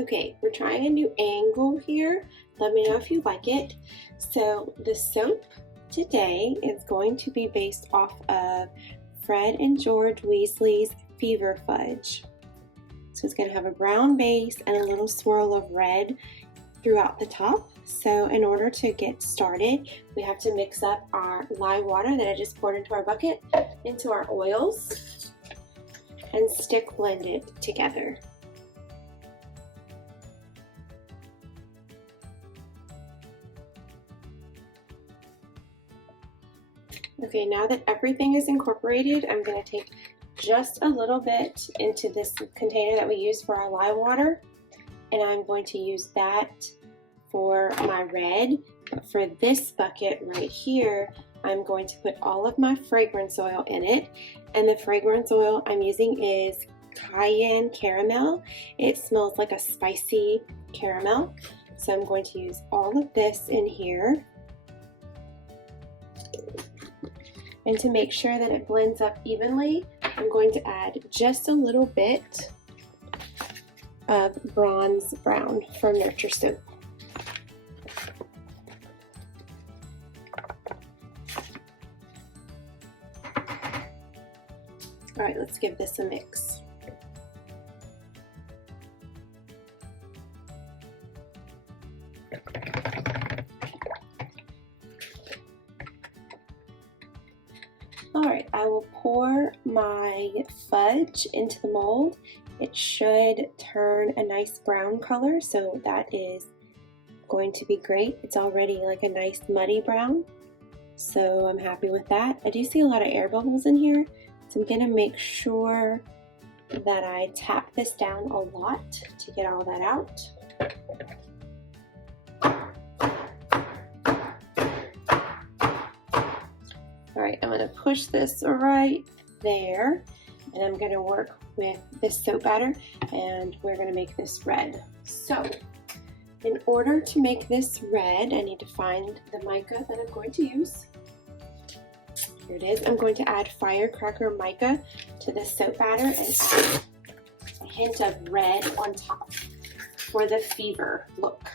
Okay, we're trying a new angle here. Let me know if you like it. So the soap today is going to be based off of Fred and George Weasley's Fever Fudge. So it's going to have a brown base and a little swirl of red throughout the top. So in order to get started, we have to mix up our lye water that I just poured into our bucket, into our oils, and stick blend it together. Okay, now that everything is incorporated, I'm going to take just a little bit into this container that we use for our lye water, and I'm going to use that for my red. But for this bucket right here, I'm going to put all of my fragrance oil in it, and the fragrance oil I'm using is cayenne caramel. It smells like a spicy caramel, so I'm going to use all of this in here. And to make sure that it blends up evenly, I'm going to add just a little bit of bronze brown from Nurture Soap. All right, let's give this a mix. Alright, I will pour my fudge into the mold. It should turn a nice brown color, so that is going to be great. It's already like a nice muddy brown, so I'm happy with that. I do see a lot of air bubbles in here, so I'm going to make sure that I tap this down a lot to get all that out. Alright, I'm going to push this right there, and I'm going to work with this soap batter, and we're going to make this red. So, in order to make this red, I need to find the mica that I'm going to use. Here it is. I'm going to add firecracker mica to this soap batter and add a hint of red on top for the fever look.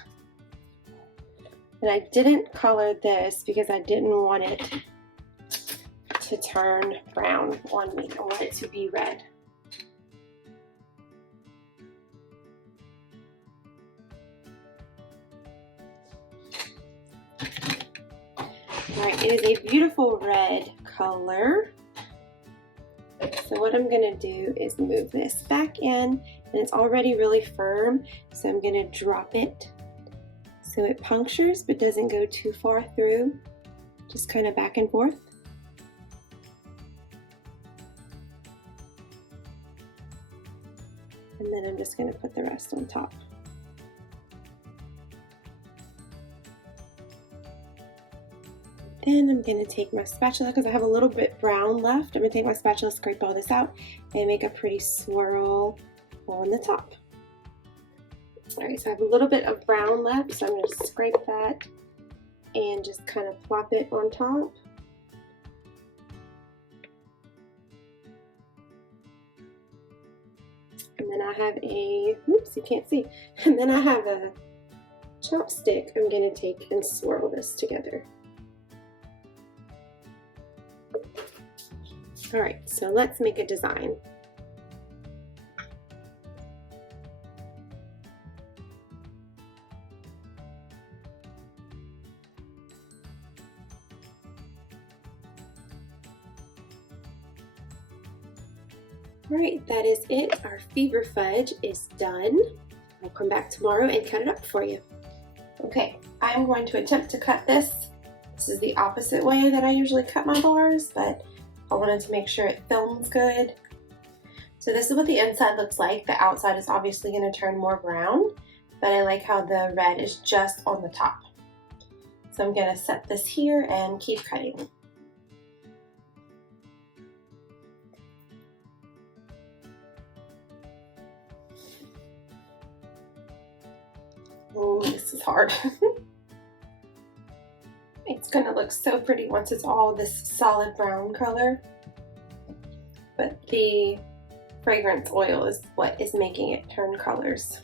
And I didn't color this because I didn't want it to turn brown on me. I want it to be red. Alright, it is a beautiful red color. So what I'm going to do is move this back in, and it's already really firm, so I'm going to drop it so it punctures but doesn't go too far through, just kind of back and forth. And then I'm just going to put the rest on top. Then I'm going to take my spatula, because I have a little bit brown left. I'm going to take my spatula, scrape all this out, and make a pretty swirl on the top. Alright, so I have a little bit of brown left, so I'm going to scrape that and just kind of plop it on top. And then I have a, oops, you can't see. And then I have a chopstick I'm going to take and swirl this together. Alright, so let's make a design. Alright, that is it. Our Fever Fudge is done. I'll come back tomorrow and cut it up for you. Okay, I'm going to attempt to cut this. This is the opposite way that I usually cut my bars, but I wanted to make sure it films good. So this is what the inside looks like. The outside is obviously going to turn more brown, but I like how the red is just on the top. So I'm going to set this here and keep cutting. Oh, this is hard. It's gonna look so pretty once it's all this solid brown color, but the fragrance oil is what is making it turn colors.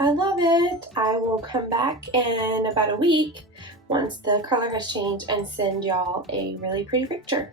I love it. I will come back in about a week once the color has changed and send y'all a really pretty picture.